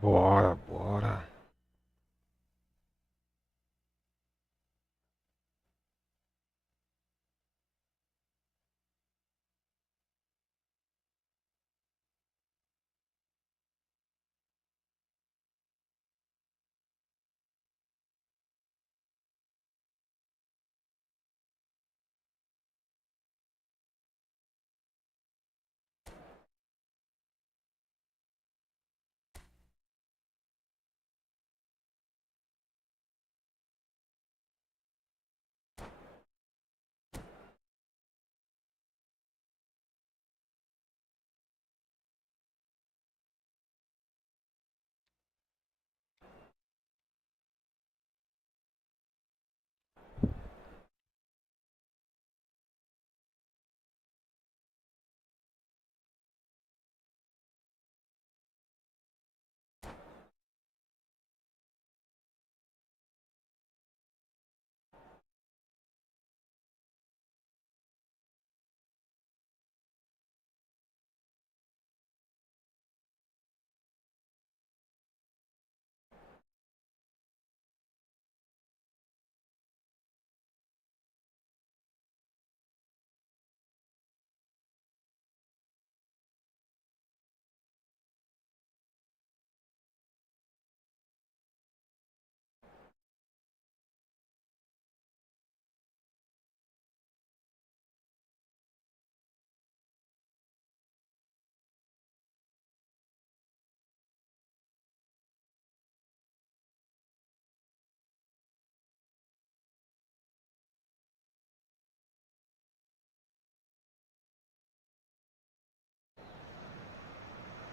Bora, bora.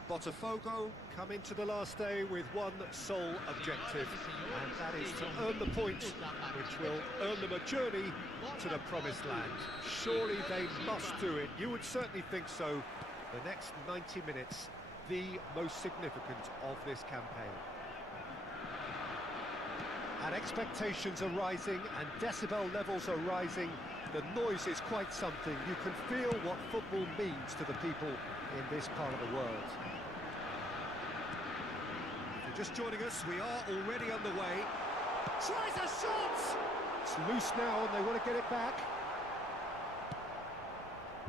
Botafogo come into the last day with one sole objective, and that is to earn the point, which will earn them a journey to the promised land. Surely they must do it. You would certainly think so. The next 90 minutes, the most significant of this campaign. And expectations are rising, and decibel levels are rising. The noise is quite something. You can feel what football means to the people in this part of the world. If you're just joining us, we are already underway. Tries a shot! It's loose now and they want to get it back.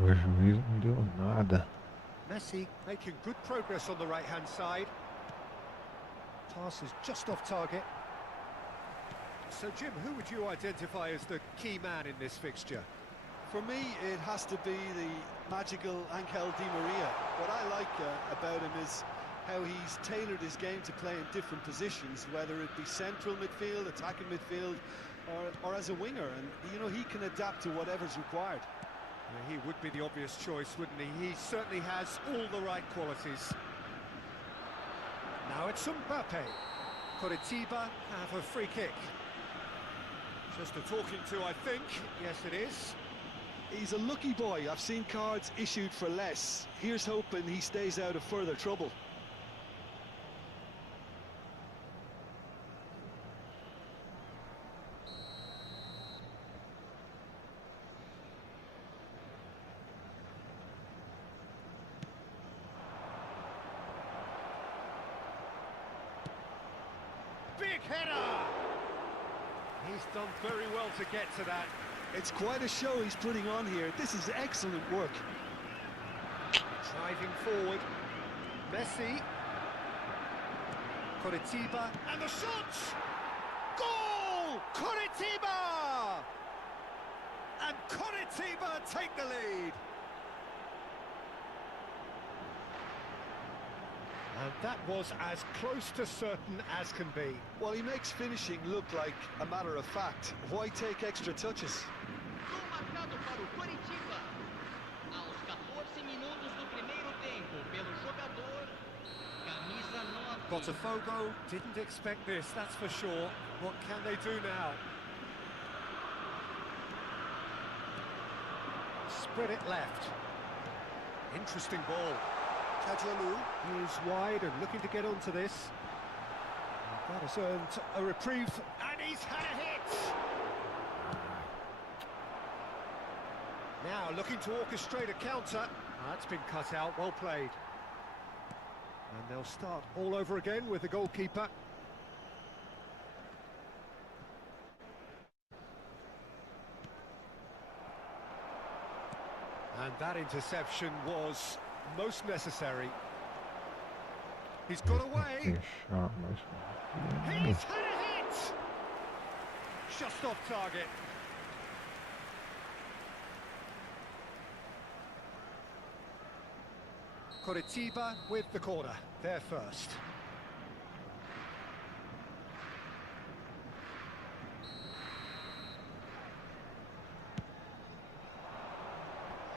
O juiz não deu nada. Messi making good progress on the right-hand side. Pass is just off target. So, Jim, who would you identify as the key man in this fixture? For me, it has to be the magical Angel Di Maria. What I like about him is how he's tailored his game to play in different positions, whether it be central midfield, attacking midfield, or as a winger. And, you know, he can adapt to whatever's required. Yeah, he would be the obvious choice, wouldn't he? He certainly has all the right qualities. Now it's Mbappe. Coritiba have a free kick. Just a talking to, I think. Yes, it is. He's a lucky boy. I've seen cards issued for less. Here's hoping he stays out of further trouble. Big header! He's done very well to get to that. It's quite a show he's putting on here. This is excellent work. Driving forward. Messi. Coritiba. And the shot! Goal! Coritiba! And Coritiba take the lead. And that was as close to certain as can be. Well, he makes finishing look like a matter of fact. Why take extra touches? Gol marcado para o Coritiba. Aos 14 minutos do primeiro tempo, pelo jogador, camisa 9. Botafogo didn't expect this, that's for sure. What can they do now? Spread it left. Interesting ball. Kajalu is wide and looking to get onto this. That has earned a reprieve, and he's had a hit! Now looking to orchestrate a counter. That's been cut out, well played. And they'll start all over again with the goalkeeper. And that interception was most necessary. He's got away. He's had a hit! Just off target. Coritiba with the corner. They're first.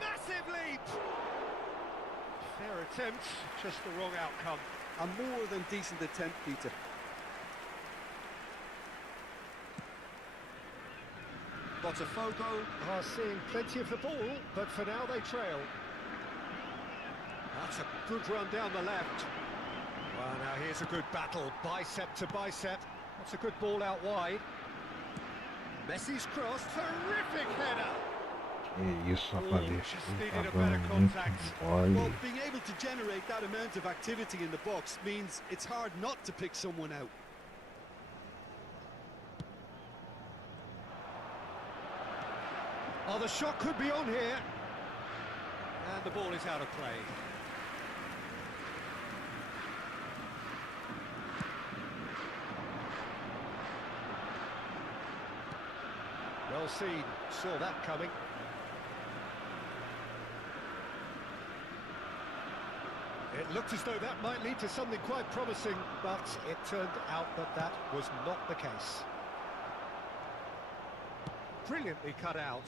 Massive leap! Fair attempt, just the wrong outcome. A more than decent attempt, Peter. Botafogo are seeing plenty of the ball, but for now they trail. That's a good run down the left. Well, now here's a good battle, bicep to bicep. That's a good ball out wide. Messi's cross, terrific header! Que isso, rapaz, just needed tá a better dando muito contact. mole. Well, being able to generate that amount of activity in the box means it's hard not to pick someone out. Oh, the shot could be on here. And the ball is out of play. Well seen, saw that coming. It looked as though that might lead to something quite promising, but it turned out that that was not the case. Brilliantly cut out.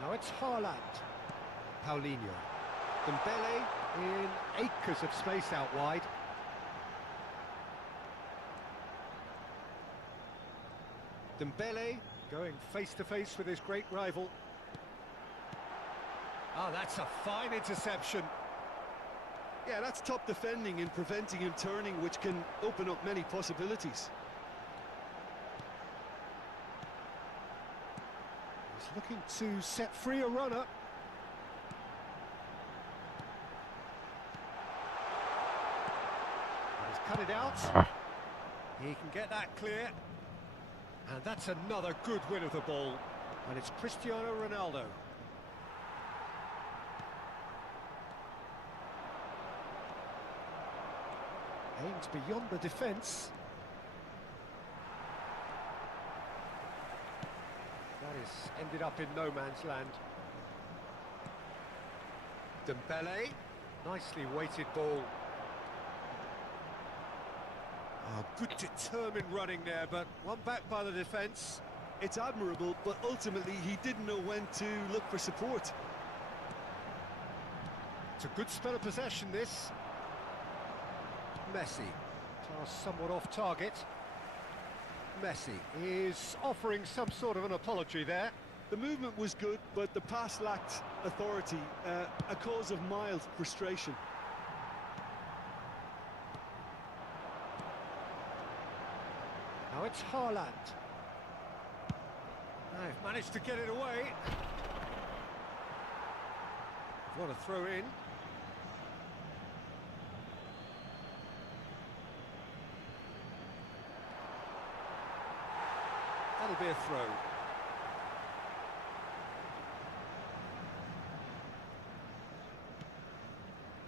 Now it's Haaland. Paulinho. Dembele in acres of space out wide. Dembele going face to face with his great rival. Oh, that's a fine interception. Yeah, that's top defending and preventing him turning, which can open up many possibilities. He's looking to set free a runner. He's cut it out. He can get that clear. And that's another good win of the ball. And it's Cristiano Ronaldo. Aims beyond the defence. That is ended up in no man's land. Dembele, nicely weighted ball. Oh, good determined running there, but one back by the defence. It's admirable, but ultimately he didn't know when to look for support. It's a good spell of possession, this. Messi, pass somewhat off target. Messi is offering some sort of an apology there. The movement was good, but the pass lacked authority, a cause of mild frustration. Now it's Haaland. They've managed to get it away. What a throw in. That'll be a throw.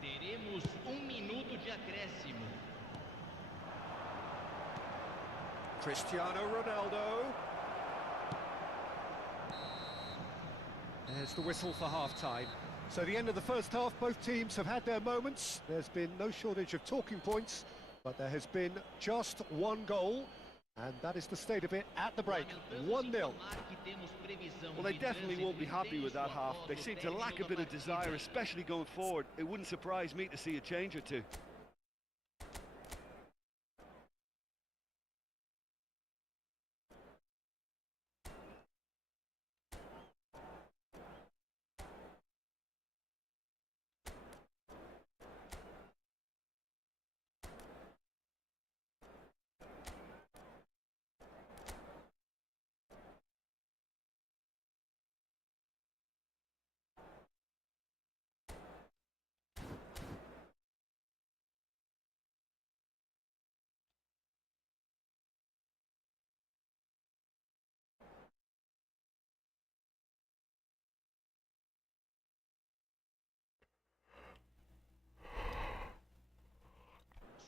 Teremos minuto de acréscimo. Cristiano Ronaldo. There's the whistle for half-time. So the end of the first half, both teams have had their moments. There's been no shortage of talking points, but there has been just one goal, and that is the state of it at the break. 1-0. Well, they definitely won't be happy with that half. They seem to lack a bit of desire, especially going forward. It wouldn't surprise me to see a change or two.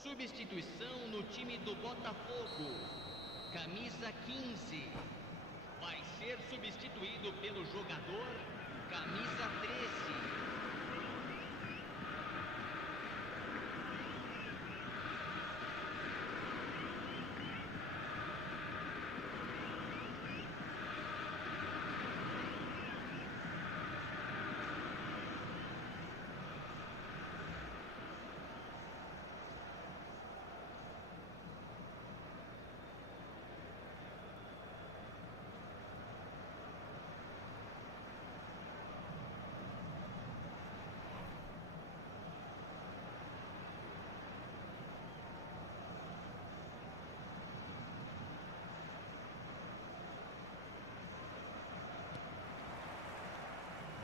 Substituição no time do Botafogo. Camisa 15. Vai ser substituído pelo jogador camisa 13.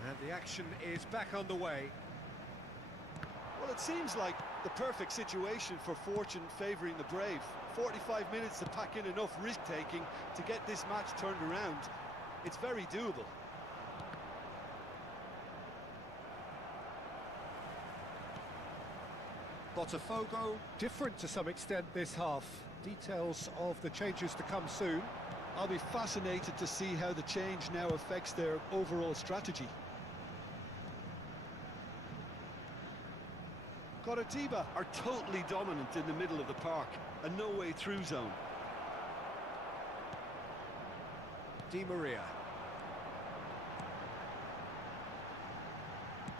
And the action is back on the way. Well, it seems like the perfect situation for fortune favouring the brave. 45 minutes to pack in enough risk-taking to get this match turned around. It's very doable. Botafogo, different to some extent this half. Details of the changes to come soon. I'll be fascinated to see how the change now affects their overall strategy. Coritiba are totally dominant in the middle of the park, a no-way through zone. Di Maria.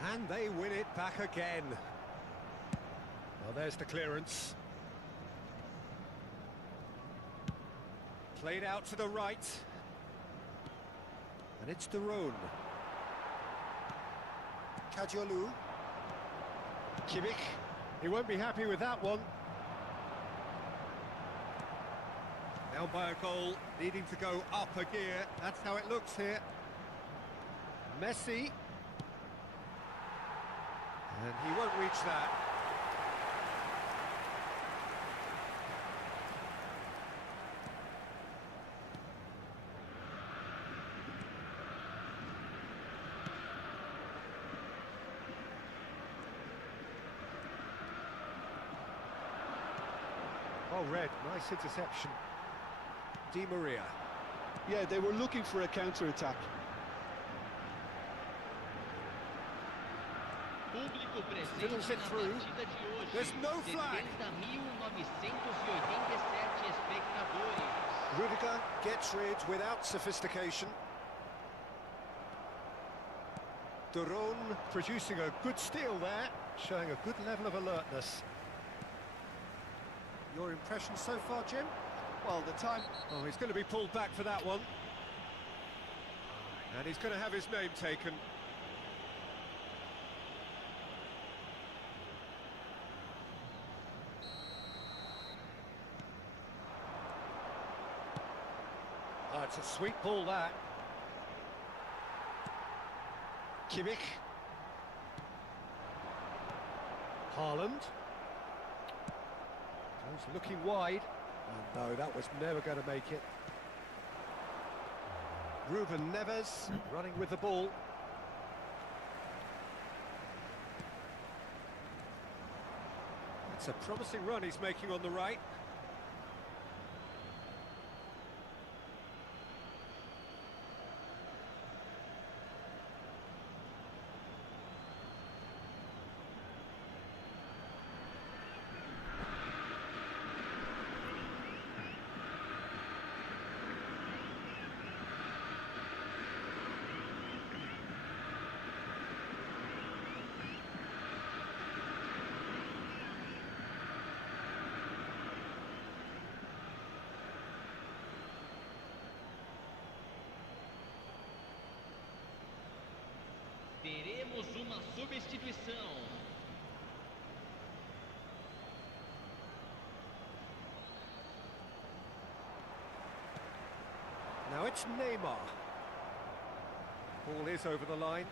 And they win it back again. Well, there's the clearance. Played out to the right. And it's Daron. Kadiolu. Kimmich. He won't be happy with that one. Down by a goal, needing to go up a gear. That's how it looks here. Messi. And he won't reach that. Oh, Red, nice interception. Di Maria. Yeah, they were looking for a counter-attack. Público Fiddles presente it na through. partida de hoje. There's no flag. 70.987 espectadores. Rudiger gets rid without sophistication. Daron producing a good steal there, showing a good level of alertness. Your impression so far, Jim? Well, the time... Oh, he's going to be pulled back for that one. And he's going to have his name taken. Oh, it's a sweet ball, that. Kimmich. Haaland. He's looking wide. Oh, no, that was never going to make it. Ruben Neves running with the ball. It's a promising run he's making on the right. Teremos uma substituição. Now it's Neymar. Ball is over the line.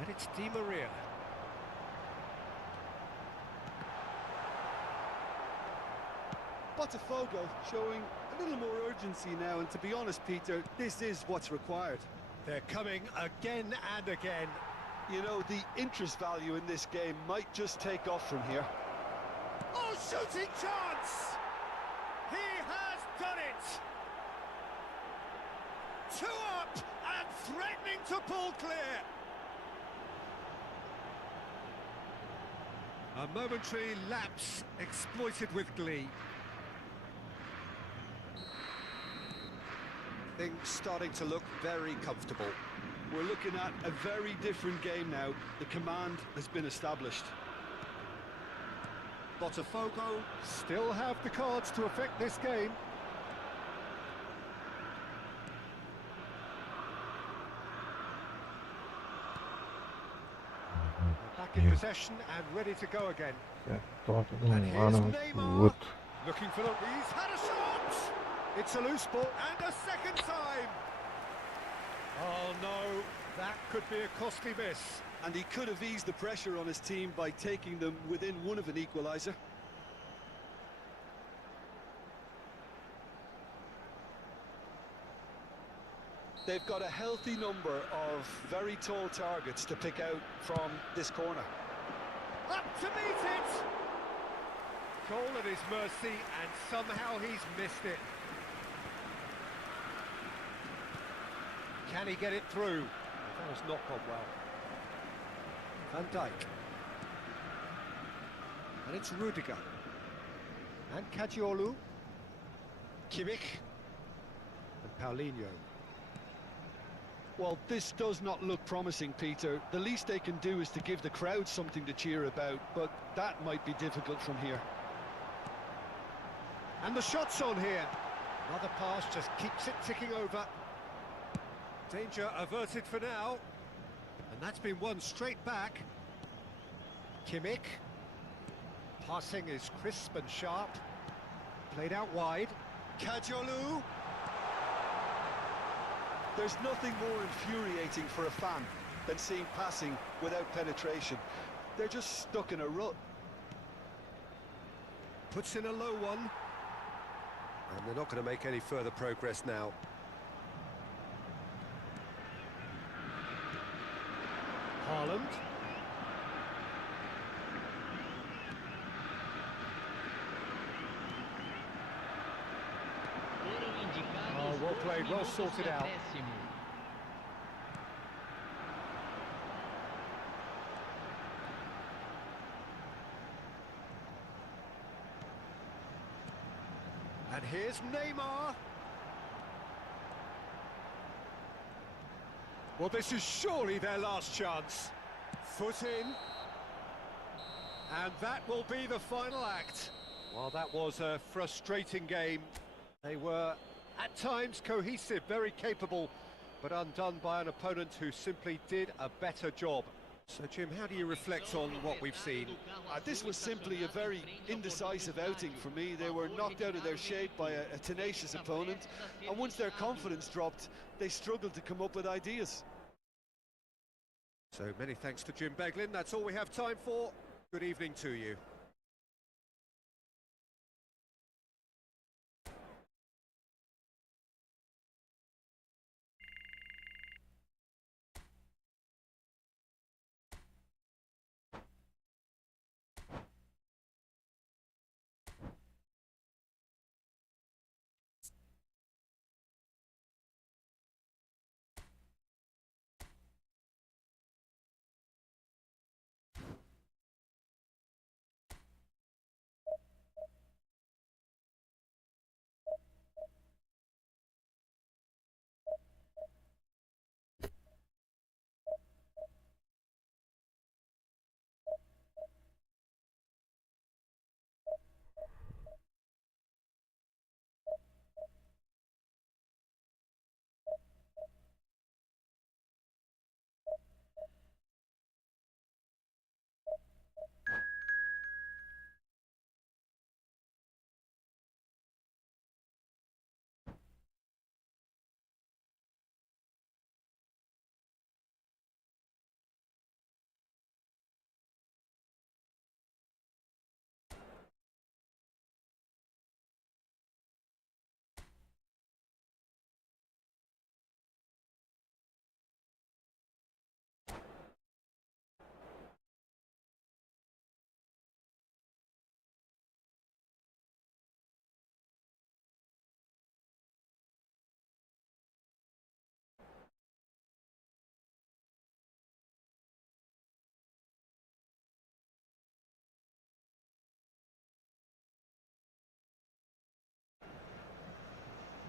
And it's Di Maria. Botafogo showing a little more urgency now, and to be honest, Peter, this is what's required. They're coming again and again. You know, the interest value in this game might just take off from here. Oh, shooting chance! He has done it! 2 up and threatening to pull clear. A momentary lapse exploited with glee. Things starting to look very comfortable. We're looking at a very different game now. The command has been established. Botafogo still have the cards to affect this game. Back in possession and ready to go again. Certo, And here's ano Neymar. luto. Looking for the... He's had a shot! It's a loose ball, and a second time! Oh no, that could be a costly miss. And he could have eased the pressure on his team by taking them within one of an equaliser. They've got a healthy number of very tall targets to pick out from this corner. Up to meet it! Goal at his mercy, and somehow he's missed it. Can he get it through? That has not gone well. Van Dijk. And it's Rudiger. And Kadiolu. Kimmich. And Paulinho. Well, this does not look promising, Peter. The least they can do is to give the crowd something to cheer about, but that might be difficult from here. And the shot's on here. Another pass just keeps it ticking over. Danger averted for now. And that's been won straight back. Kimmich. Passing is crisp and sharp. Played out wide. Kajolu. There's nothing more infuriating for a fan than seeing passing without penetration. They're just stuck in a rut. Puts in a low one. And they're not going to make any further progress now. Haaland. Oh, well played, well sorted out. And here's Neymar. Well, this is surely their last chance. Foot in. And that will be the final act. Well, that was a frustrating game. They were, at times, cohesive, very capable, but undone by an opponent who simply did a better job. So, Jim, how do you reflect on what we've seen? This was simply a very indecisive outing for me. They were knocked out of their shape by a tenacious opponent, and once their confidence dropped, they struggled to come up with ideas. So, many thanks to Jim Beglin. That's all we have time for. Good evening to you.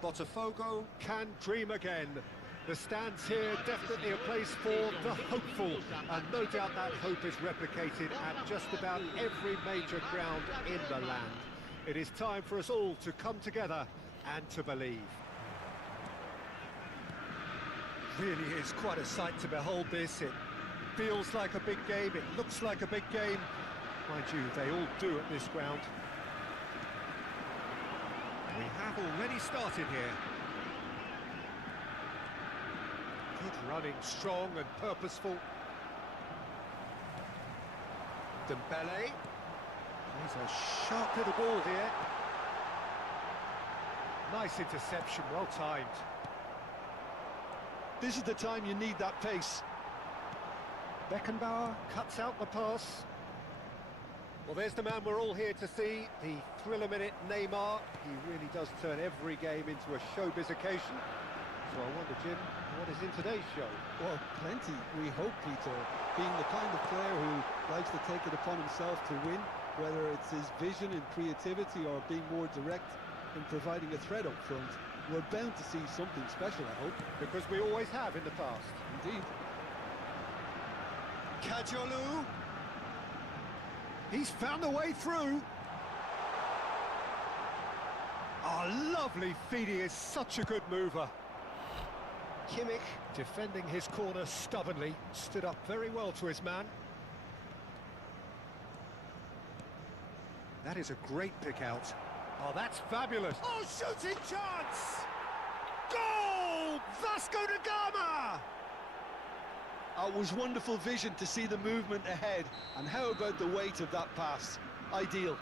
Botafogo can dream again. The stands here definitely a place for the hopeful, and no doubt that hope is replicated at just about every major ground in the land. It is time for us all to come together and to believe. Really is quite a sight to behold this. It feels like a big game, it looks like a big game. Mind you, they all do at this ground. We have already started here. Good running, strong and purposeful. Dembele. There's a sharp little ball here. Nice interception, well timed. This is the time you need that pace. Beckenbauer cuts out the pass. Well, there's the man we're all here to see, the thriller-minute Neymar. He really does turn every game into a showbiz occasion. So I wonder, Jim, what is in today's show? Well, plenty, we hope, Peter. Being the kind of player who likes to take it upon himself to win, whether it's his vision and creativity or being more direct in providing a threat up front. We're bound to see something special, I hope. Because we always have in the past. Indeed. Kajolu. He's found a way through. Oh, lovely feed. He is such a good mover. Kimmich, defending his corner stubbornly, stood up very well to his man. That is a great pick out. Oh, that's fabulous. Oh, shooting chance! Goal! Vasco da Gama! It was wonderful vision to see the movement ahead. And how about the weight of that pass? Ideal.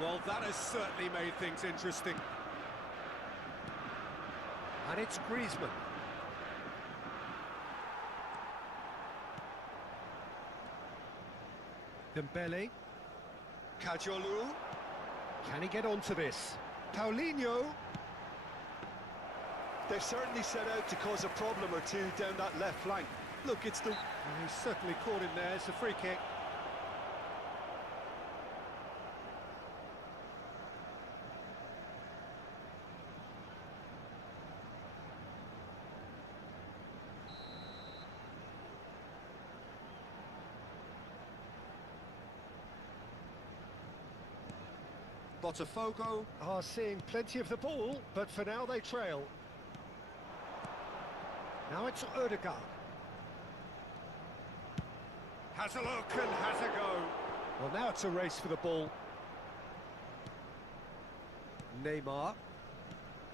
Well, that has certainly made things interesting. And it's Griezmann. Dembele. Kajolu. Can he get onto this? Paulinho. They've certainly set out to cause a problem or two down that left flank. Look, it's the... And he's certainly caught him there. It's a free kick. Botafogo are seeing plenty of the ball, but for now they trail. Now it's Ødegaard. Has a look and has a go. Well, now it's a race for the ball. Neymar.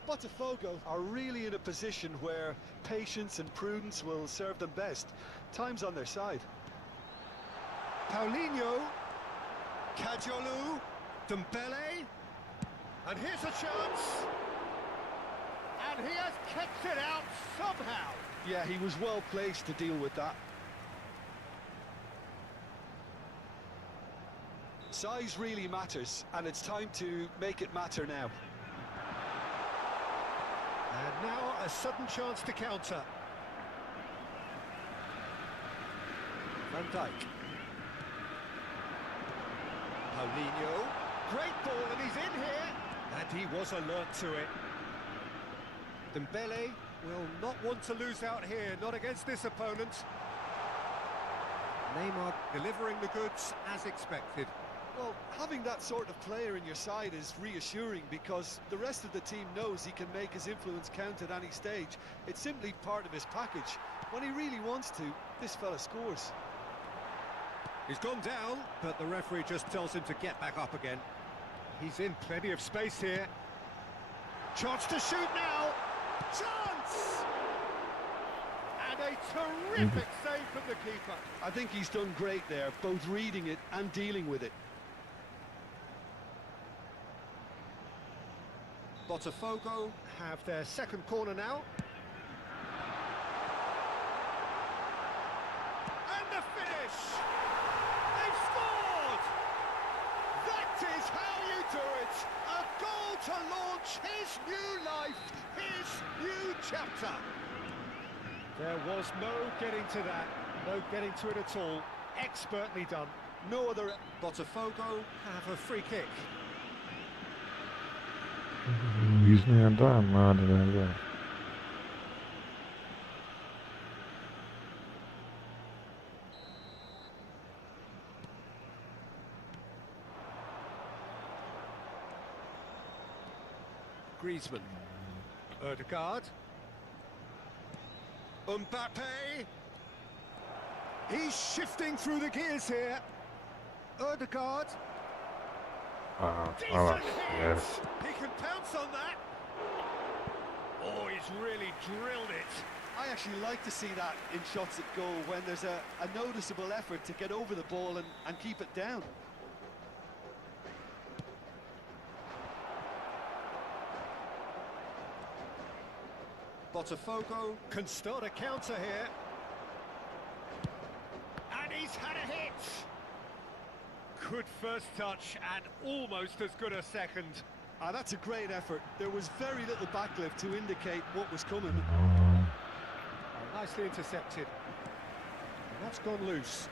Botafogo are really in a position where patience and prudence will serve them best. Time's on their side. Paulinho. Kajolu. Dembele. And here's a chance. And he has kept it out somehow. Yeah, he was well placed to deal with that. Size really matters, and it's time to make it matter now. And now a sudden chance to counter. Van Dijk. Paulinho. Great ball, and he's in here. And he was alert to it. Dembele will not want to lose out here, not against this opponent. Neymar delivering the goods as expected. Well, having that sort of player in your side is reassuring because the rest of the team knows he can make his influence count at any stage. It's simply part of his package. When he really wants to, this fella scores. He's gone down, but the referee just tells him to get back up again. He's in plenty of space here. Chance to shoot now. Chance! And a terrific save from the keeper. I think he's done great there, both reading it and dealing with it. Botafogo have their second corner now. And the finish! They've scored! That is how you do it! A goal to launch his new life, his new chapter. There was no getting to that, no getting to it at all. Expertly done. No other... Botafogo have a free kick. Isso não ia dar nada, né, velho? Griezmann. Ødegaard. Mbappe. He's shifting through the gears here. Ødegaard. Ah, yes. He can pounce on that. Oh, he's really drilled it. I actually like to see that in shots at goal when there's a noticeable effort to get over the ball and keep it down. Botafogo can start a counter here. And he's had a hit. Good first touch and almost as good a second. Ah, that's a great effort. There was very little backlift to indicate what was coming. Oh, nicely intercepted. And that's gone loose.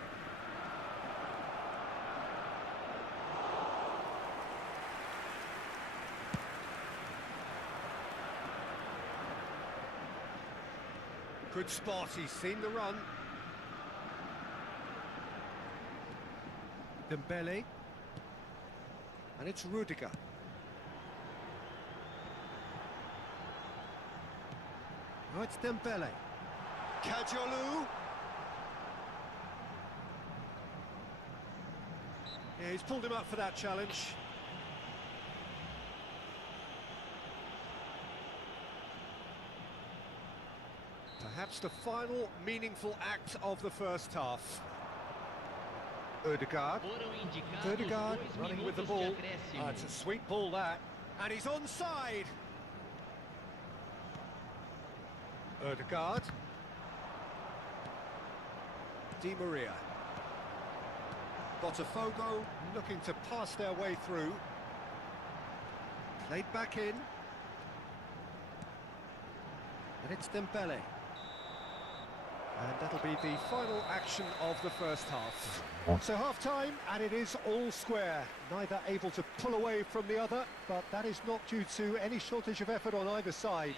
Good spot, he's seen the run. Dembele. And it's Rudiger. Oh, it's Dembele. Kajolu. Yeah, he's pulled him up for that challenge. Perhaps the final meaningful act of the first half. Ødegaard. Ødegaard running with the ball. It's a sweet ball, that. And he's onside. Ødegaard. Di Maria. Botafogo looking to pass their way through. Played back in. And it's Dembele. And that'll be the final action of the first half. So half-time, and it is all square. Neither able to pull away from the other, but that is not due to any shortage of effort on either side.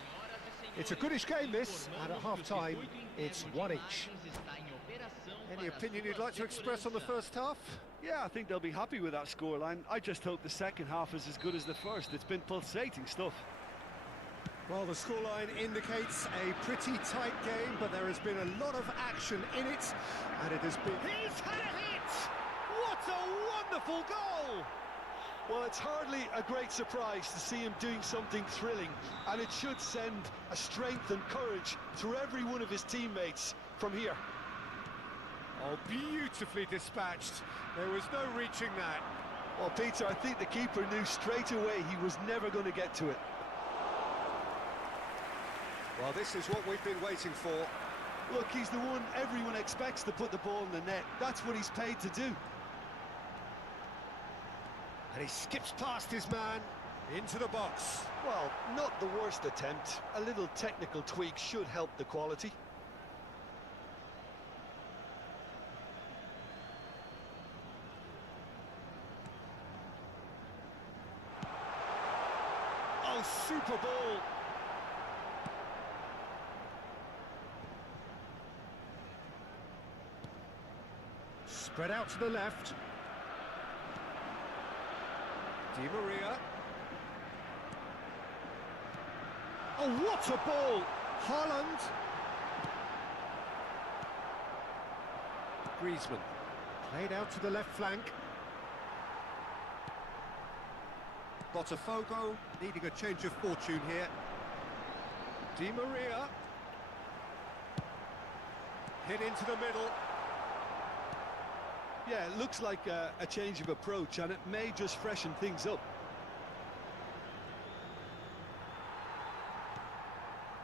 It's a goodish game, this, and at half-time, it's one each. Any opinion you'd like to express on the first half? Yeah, I think they'll be happy with that scoreline. I just hope the second half is as good as the first. It's been pulsating stuff. Well, the scoreline indicates a pretty tight game, but there has been a lot of action in it, and it has been... He's had a hit! What a wonderful goal! Well, it's hardly a great surprise to see him doing something thrilling, and it should send a strength and courage through every one of his teammates from here. Oh, beautifully dispatched. There was no reaching that. Well, Peter, I think the keeper knew straight away he was never going to get to it. Well, this is what we've been waiting for. Look, he's the one everyone expects to put the ball in the net. That's what he's paid to do. And he skips past his man into the box. Well, not the worst attempt. A little technical tweak should help the quality. Oh, super ball. Spread out to the left. Di Maria. Oh, what a ball! Haaland. Griezmann. Played out to the left flank. Botafogo needing a change of fortune here. Di Maria. Hit into the middle. Yeah, it looks like a change of approach, and it may just freshen things up.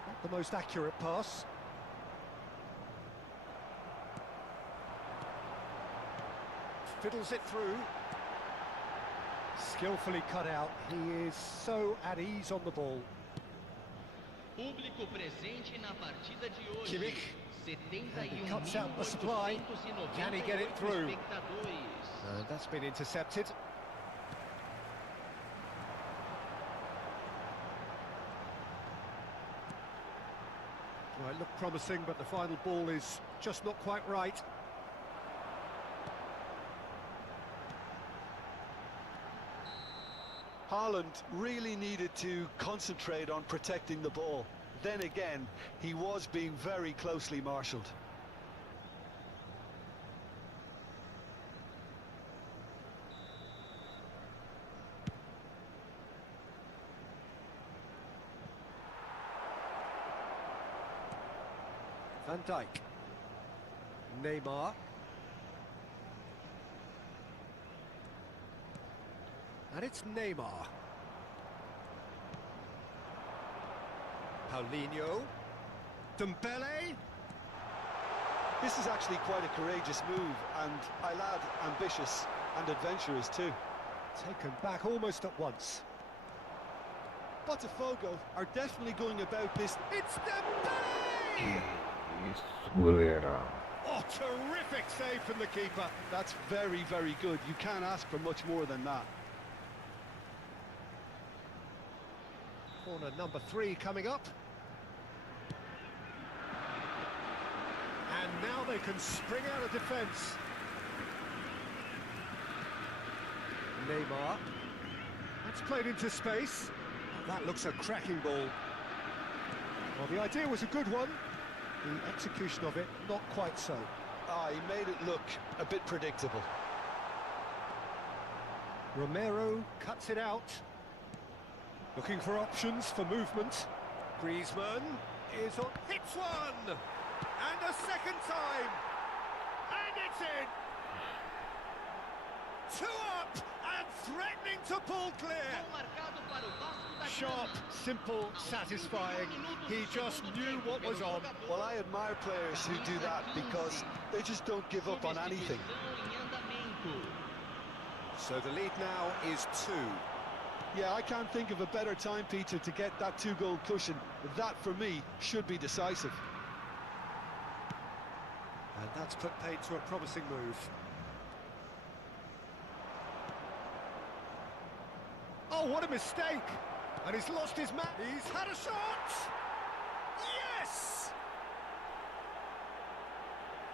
Not the most accurate pass. Fiddles it through. Skillfully cut out. He is so at ease on the ball. Público presente na partida de hoje. Kimmich. He cuts out the supply. Can he get it through? That's been intercepted. Well, it looked promising, but the final ball is just not quite right. Haaland really needed to concentrate on protecting the ball. Then again, he was being very closely marshalled. Van Dijk. Neymar. And it's Neymar. Paulinho. Dembele. This is actually quite a courageous move, and I'll add ambitious and adventurous too. Taken back almost at once. Botafogo are definitely going about this. It's Dembele! Oh, terrific save from the keeper. That's very, very good. You can't ask for much more than that. Corner number 3 coming up. And now they can spring out of defence. Neymar. That's played into space. That looks a cracking ball. Well, the idea was a good one. The execution of it, not quite so. Ah, he made it look a bit predictable. Romero cuts it out. Looking for options for movement. Griezmann is on. Hits one! And a second time! And it's in! Two up and threatening to pull clear. Gol marcado para o Vasco da Sharp, Gama. simple, satisfying. He just knew what was on. Well, I admire players who do that because they just don't give up on anything. Substituição em andamento. So the lead now is 2. Yeah, I can't think of a better time, Peter, to get that 2-goal cushion. That, for me, should be decisive. And that's put paid to a promising move. Oh, what a mistake! And he's lost his man. He's had a shot! Yes!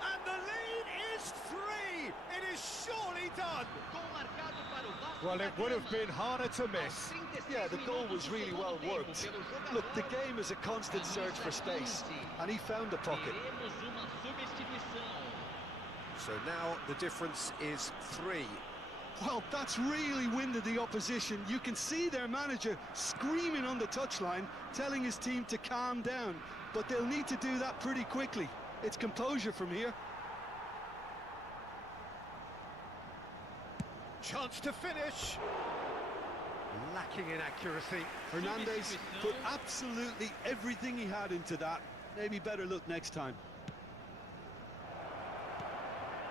And the lead is 3! It is surely done! Gol marcado para o Vasco Well, da it would have Gama. been harder to miss. Yeah, the goal was really well worked. Look, the game is a constant search for space, and he found the pocket. Teremos uma substituição. So now the difference is 3. Well, that's really winded the opposition. You can see their manager screaming on the touchline, telling his team to calm down. But they'll need to do that pretty quickly. It's composure from here. Chance to finish. Lacking in accuracy. Hernandez put absolutely everything he had into that. Maybe better look next time.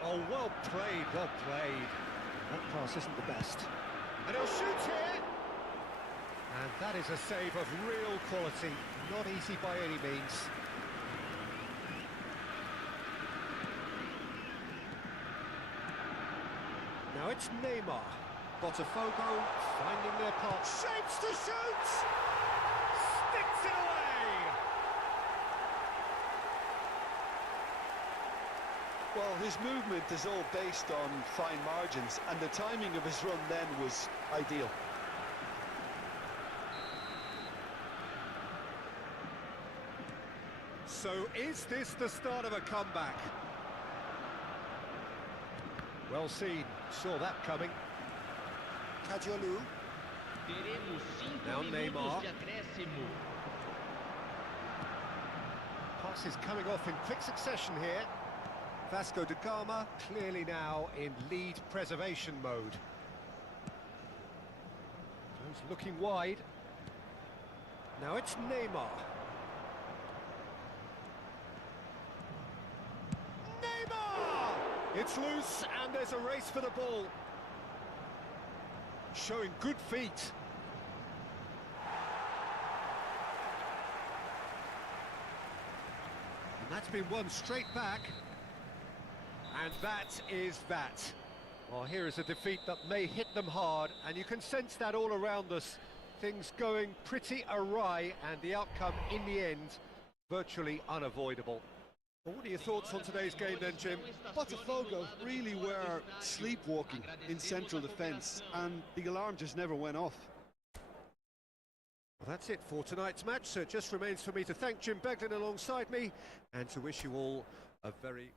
Oh, well played, well played. That pass isn't the best. And he'll shoot here! And that is a save of real quality. Not easy by any means. Now it's Neymar. Botafogo finding their path. Shapes to shoot! Sticks it away! Well, his movement is all based on fine margins, and the timing of his run then was ideal. So is this the start of a comeback? Well seen, saw that coming. Kadiolu. Teremos 5 Now minutos Neymar. de acréscimo. Passes coming off in quick succession here. Vasco da Gama clearly now in lead preservation mode. Those looking wide. Now it's Neymar. Neymar! It's loose and there's a race for the ball. Showing good feet. And that's been won straight back. And that is that. Well, here is a defeat that may hit them hard, and you can sense that all around us. Things going pretty awry, and the outcome in the end, virtually unavoidable. Well, what are your thoughts on today's game then, Jim? Botafogo really were sleepwalking in central defence, and the alarm just never went off. Well, that's it for tonight's match, so it just remains for me to thank Jim Beglin alongside me, and to wish you all a very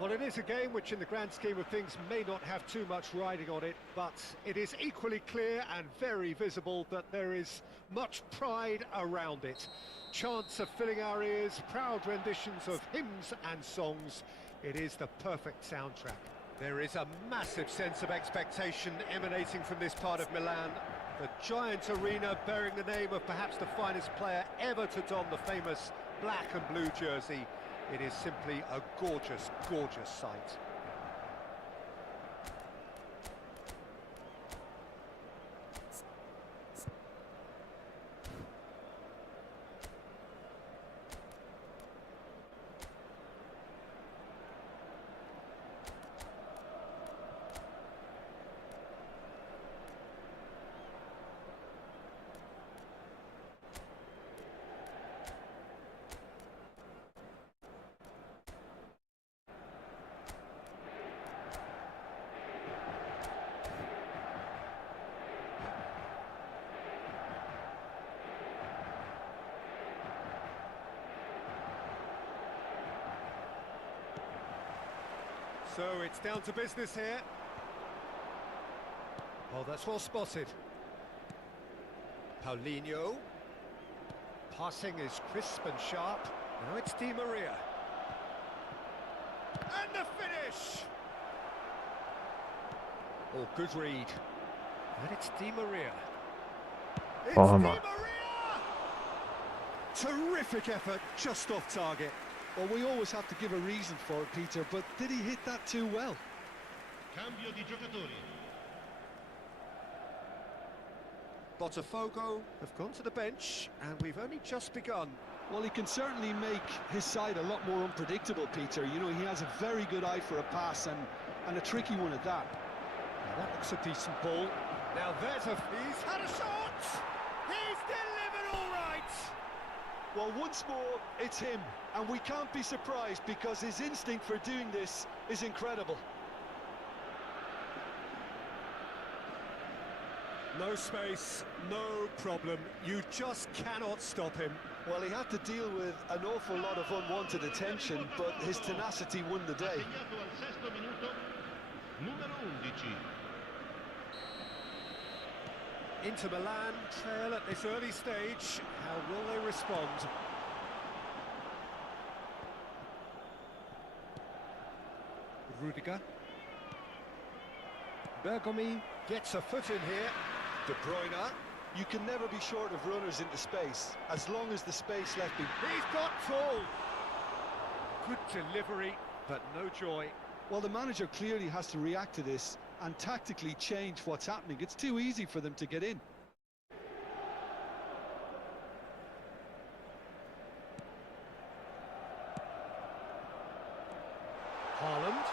Well, it is a game which in the grand scheme of things may not have too much riding on it, but it is equally clear and very visible that there is much pride around it. Chants are filling our ears, proud renditions of hymns and songs. It is the perfect soundtrack. There is a massive sense of expectation emanating from this part of Milan. The giant arena bearing the name of perhaps the finest player ever to don the famous black and blue jersey. It is simply a gorgeous, gorgeous sight. So it's down to business here. Oh, that's well spotted. Paulinho. Passing is crisp and sharp. Now it's Di Maria. And the finish! Oh, good read. And it's Di Maria. It's Di Maria! Terrific effort, just off target. Well, we always have to give a reason for it, Peter, but did he hit that too well? Cambio di giocatori. Botafogo have gone to the bench, and we've only just begun. Well, he can certainly make his side a lot more unpredictable, Peter. You know, he has a very good eye for a pass, and a tricky one at that. Now that looks a decent ball. Now there's he's had a shot! He's delivered all right! Well, once more, it's him, and we can't be surprised because his instinct for doing this is incredible. No space, no problem. You just cannot stop him. Well, he had to deal with an awful lot of unwanted attention, but his tenacity won the day. Segnato al sesto minuto, numero 11. Inter Milan trail at this early stage. How will they respond? Rudiger. Bergomi gets a foot in here. De Bruyne. You can never be short of runners into space, as long as the space left be. He's got full. Good delivery, but no joy. Well, the manager clearly has to react to this and tactically change what's happening. It's too easy for them to get in. Haaland.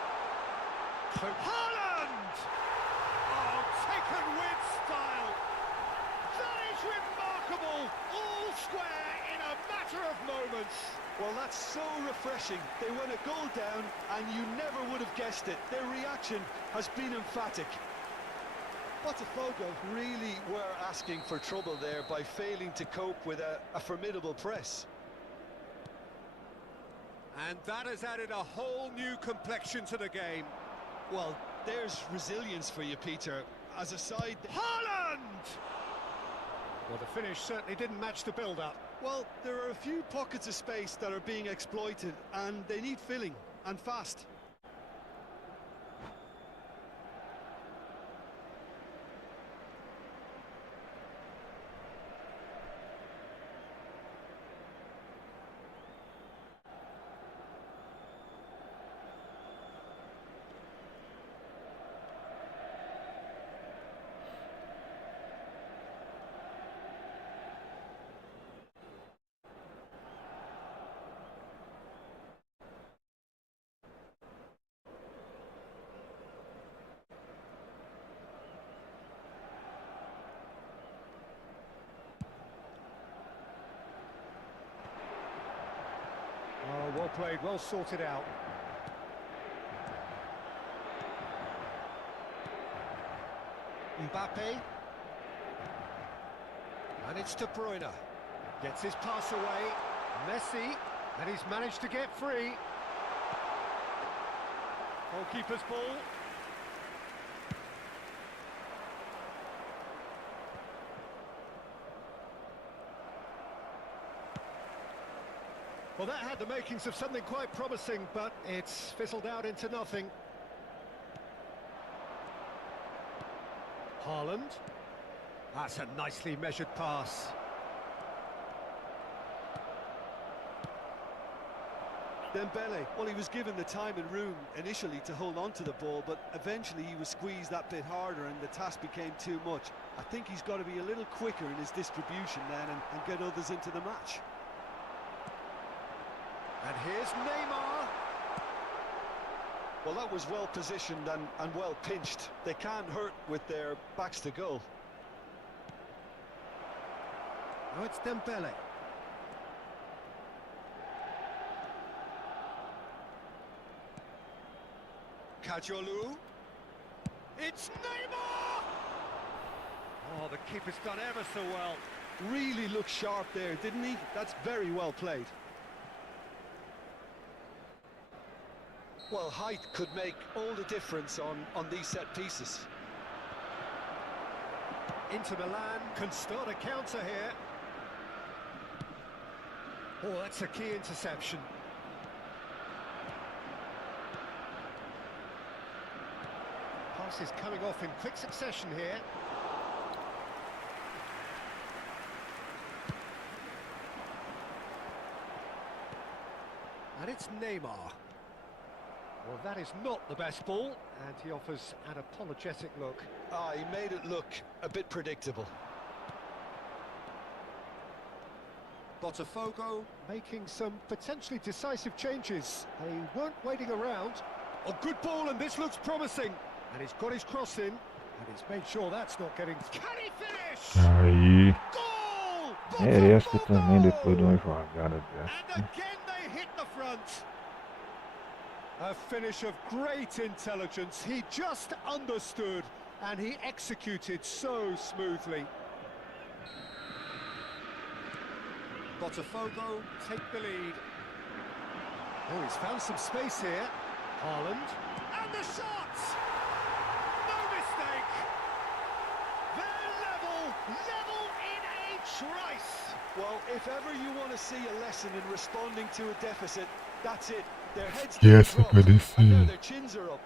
Haaland! Oh, taken with style. That is remarkable. All square in a matter of moments. Well, that's so refreshing. They went a goal down, and you never would have guessed it. Their reaction has been emphatic. Botafogo really were asking for trouble there by failing to cope with a formidable press. And that has added a whole new complexion to the game. Well, there's resilience for you, Peter. As a side... Haaland! Well, the finish certainly didn't match the build-up. Well, there are a few pockets of space that are being exploited, and they need filling, and fast. Oh, well played, well sorted out. Mbappe. And it's De Bruyne. Gets his pass away. Messi. And he's managed to get free. Goalkeeper's ball. Well, that had the makings of something quite promising, but it's fizzled out into nothing. Haaland. That's a nicely measured pass. Dembele, well, he was given the time and room initially to hold on to the ball, but eventually he was squeezed that bit harder and the task became too much. I think he's got to be a little quicker in his distribution then and get others into the match. And here's Neymar. Well, that was well positioned and well pinched. They can't hurt with their backs to goal. Now it's Dembele. Kajolu. It's Neymar! Oh, the keeper's done ever so well. Really looked sharp there, didn't he? That's very well played. Well, height could make all the difference on these set pieces. Inter Milan can start a counter here. Oh, that's a key interception. Pass is coming off in quick succession here. And it's Neymar. Well, that is not the best ball, and he offers an apologetic look. Ah, he made it look a bit predictable. Botafogo making some potentially decisive changes. They weren't waiting around. Oh, good ball, and this looks promising. And he's got his cross in, and he's made sure that's not getting... Can he finish? Aí. Goal! Merece também Botafogo! depois de uma jogada And dessa. again they hit the front. A finish of great intelligence. He just understood, and he executed so smoothly. Botafogo take the lead. Oh, he's found some space here. Haaland. And the shot! No mistake! They're level in a trice! Well, if ever you want to see a lesson in responding to a deficit, that's it. Their heads Yes, dropped, but this and now is- their chins are up.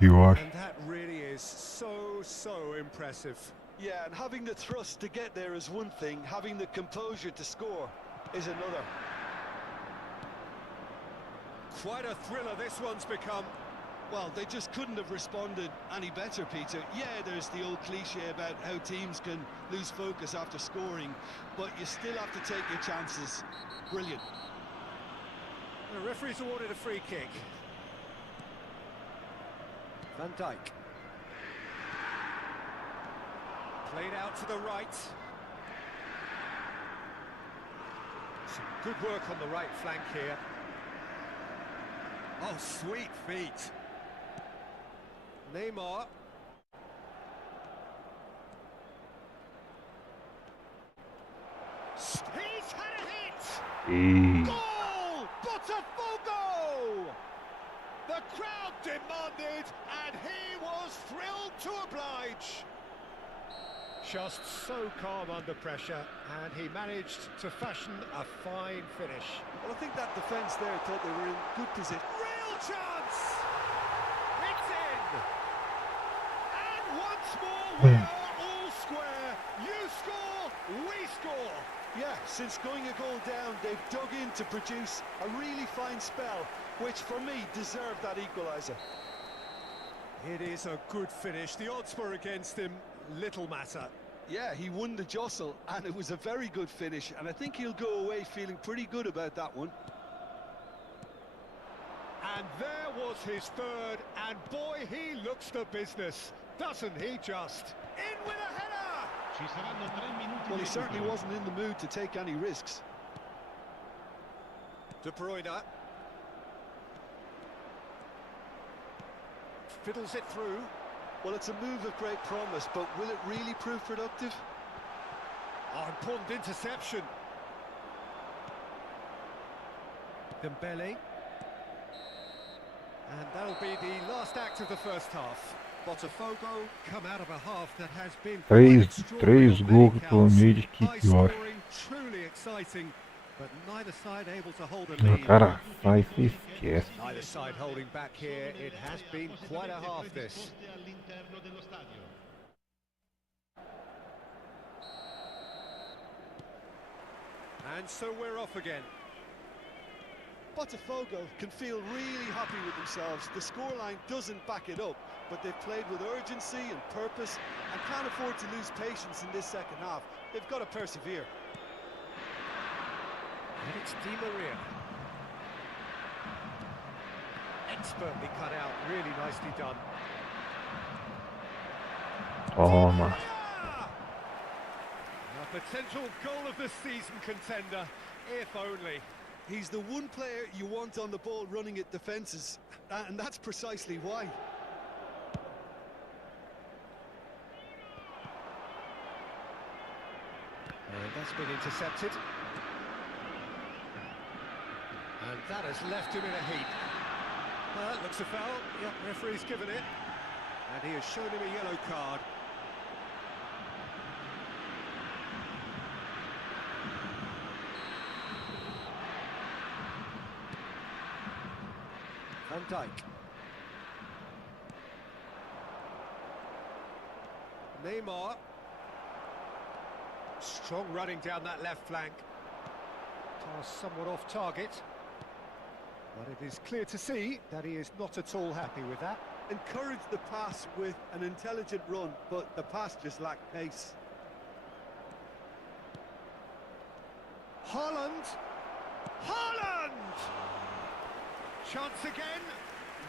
Que eu acho. And that really is so impressive. Yeah, and having the thrust to get there is one thing, having the composure to score is another. Quite a thriller this one's become. Well, they just couldn't have responded any better, Peter. Yeah, there's the old cliche about how teams can lose focus after scoring, but you still have to take your chances. Brilliant. The referee's awarded a free kick. Van Dijk. Played out to the right. Some good work on the right flank here. Oh, sweet feet. Neymar. He's had a hit! E Goal! Botafogo! The crowd demanded, and he was thrilled to oblige. Just so calm under pressure, and he managed to fashion a fine finish. Well, I think that defence there thought they were in good position. Real chance! It's in! And once more, we are all square. You score, we score. Yeah, since going a goal down, they've dug in to produce a really fine spell, which for me deserved that equaliser. It is a good finish. The odds were against him. Little matter. Yeah, he won the jostle, and it was a very good finish, and I think he'll go away feeling pretty good about that one. And there was his third, and boy, he looks the business, doesn't he just? In with a header! Ci saranno 3 minuti Well, di he certainly recupero. wasn't in the mood to take any risks. De Bruyne. Fiddles it through. Well, it's a move of great promise, but will it really prove productive? Oh, important interception. Dembele. And that'll be the last act of the first half. Botafogo come out of a half that has been quite extraordinary Três on many gols pelo counts. meio, que High eu acho. scoring, truly exciting, but neither side able to hold a Ah, lead. cara, sai, se esquece. Neither side holding back here. It has been quite a half, this. all'interno dello stadio. And so we're off again. Botafogo can feel really happy with themselves. The scoreline doesn't back it up, but they've played with urgency and purpose and can't afford to lose patience in this second half. They've got to persevere. And it's Di Maria. Expertly cut out, really nicely done. Toma. A potential goal of the season contender, if only. He's the one player you want on the ball running at defences, and that's precisely why. And that's been intercepted. And that has left him in a heap. Well, that looks a foul. Yep, referee's given it. And he has shown him a yellow card. Van Dijk. Neymar. Strong running down that left flank. Pass somewhat off target. But it is clear to see that he is not at all happy with that. Encourage the pass with an intelligent run, but the pass just lacked pace. Haaland! Haaland! Chance again?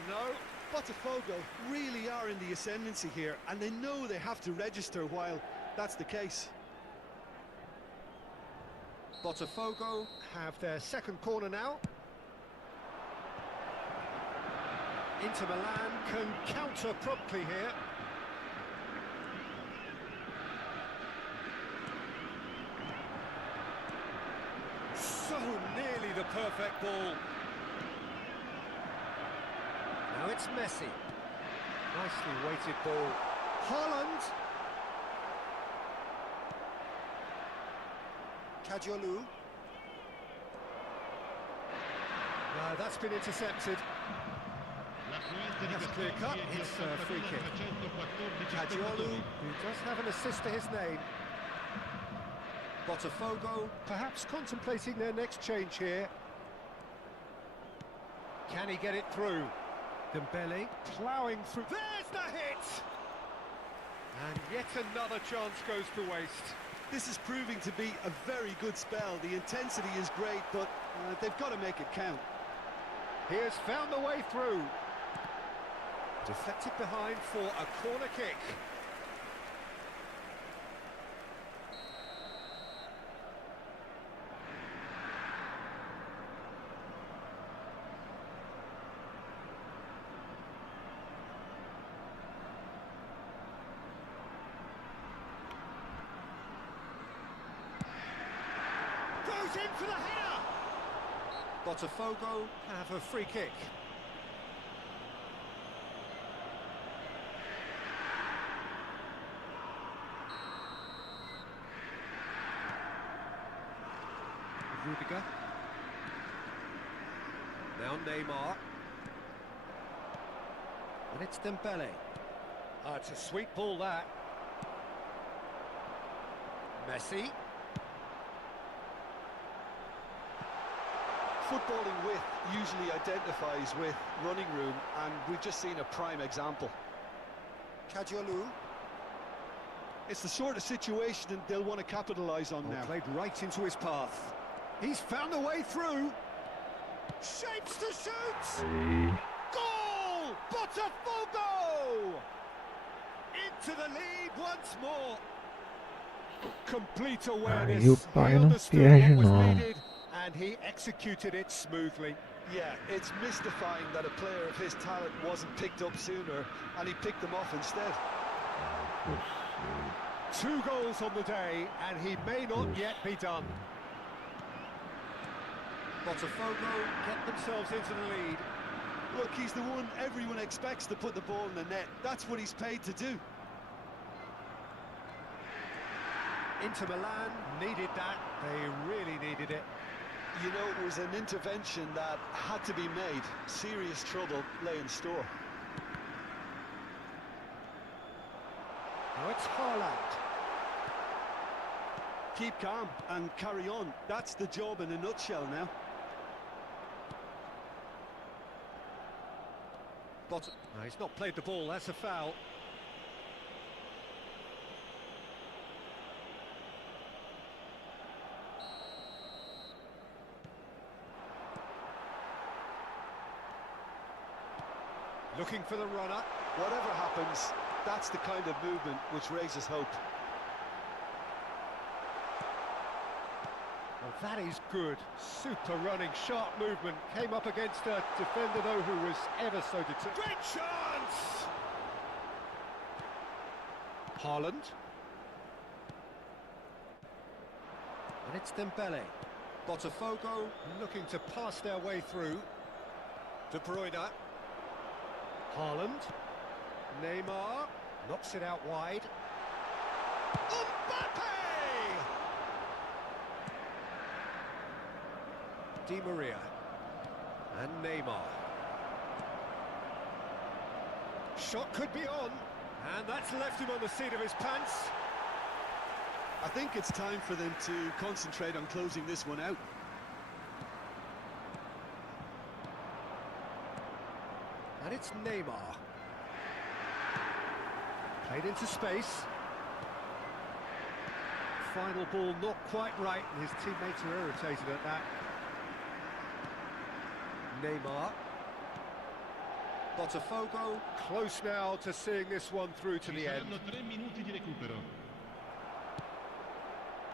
No. Botafogo really are in the ascendancy here, and they know they have to register while that's the case. Botafogo have their second corner now. Inter Milan can counter promptly here. So nearly the perfect ball. Now it's Messi. Nicely weighted ball. Haaland. Kajolu. No, that's been intercepted. That's clear cut. It's a free kick. Kajolu, who does have an assist to his name. Botafogo, perhaps contemplating their next change here. Can he get it through? Dembele ploughing through. There's the hit! And yet another chance goes to waste. This is proving to be a very good spell. The intensity is great, but they've got to make it count. He has found the way through. Deflected behind for a corner kick. Goes in for the header. Botafogo have a free kick. Rudiger. Now Neymar. And it's Dembele. Oh, it's a sweet ball, that. Messi. Footballing width usually identifies with running room, and we've just seen a prime example. Kajolu. It's the sort of situation they'll want to capitalise on now. Played right into his path. He's found a way through. Shapes to shoot. Aí. Goal! Botafogo! Into the lead once more. Complete awareness. Aí o pai He não understood perde, what was não. needed, and he executed it smoothly. Yeah, it's mystifying that a player of his talent wasn't picked up sooner, and he picked them off instead. 2 goals on the day, and he may not yet be done. Botafogo get themselves into the lead. Look, he's the one everyone expects to put the ball in the net. That's what he's paid to do. Inter Milan needed that. They really needed it. You know, it was an intervention that had to be made. Serious trouble lay in store. Now it's Haaland. Keep calm and carry on. That's the job in a nutshell now. No, he's not played the ball, that's a foul. Looking for the runner. Whatever happens, that's the kind of movement which raises hope. Well, that is good. Super running, sharp movement. Came up against a defender, though, who was ever so determined. Great chance! Haaland. And it's Dembele. Botafogo looking to pass their way through. De Bruyne. Haaland. Neymar. Knocks it out wide. Mbappe! Di Maria and Neymar. Shot could be on, and that's left him on the seat of his pants. I think it's time for them to concentrate on closing this one out. And it's Neymar. Played into space. Final ball not quite right, and his teammates are irritated at that. Neymar. Botafogo close now to seeing this one through to the end. 3 minuti di recupero.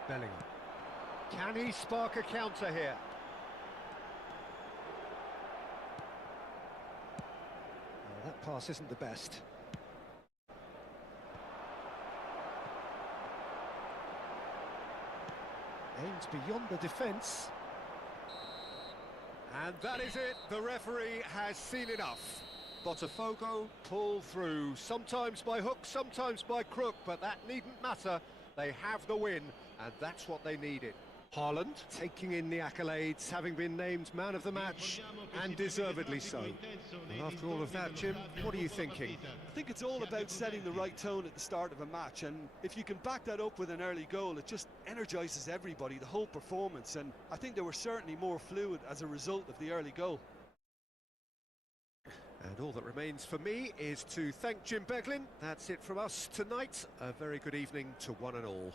Bellingham. Can he spark a counter here? Oh, that pass isn't the best. Aims beyond the defence. And that is it, the referee has seen enough. Botafogo pull through, sometimes by hook, sometimes by crook, but that needn't matter. They have the win, and that's what they needed. Haaland taking in the accolades, having been named man of the match, and deservedly so. And after all of that, Jim, what are you thinking? I think it's all about setting the right tone at the start of a match, and if you can back that up with an early goal, it just energises everybody, the whole performance, and I think they were certainly more fluid as a result of the early goal. And all that remains for me is to thank Jim Beglin. That's it from us tonight. A very good evening to one and all.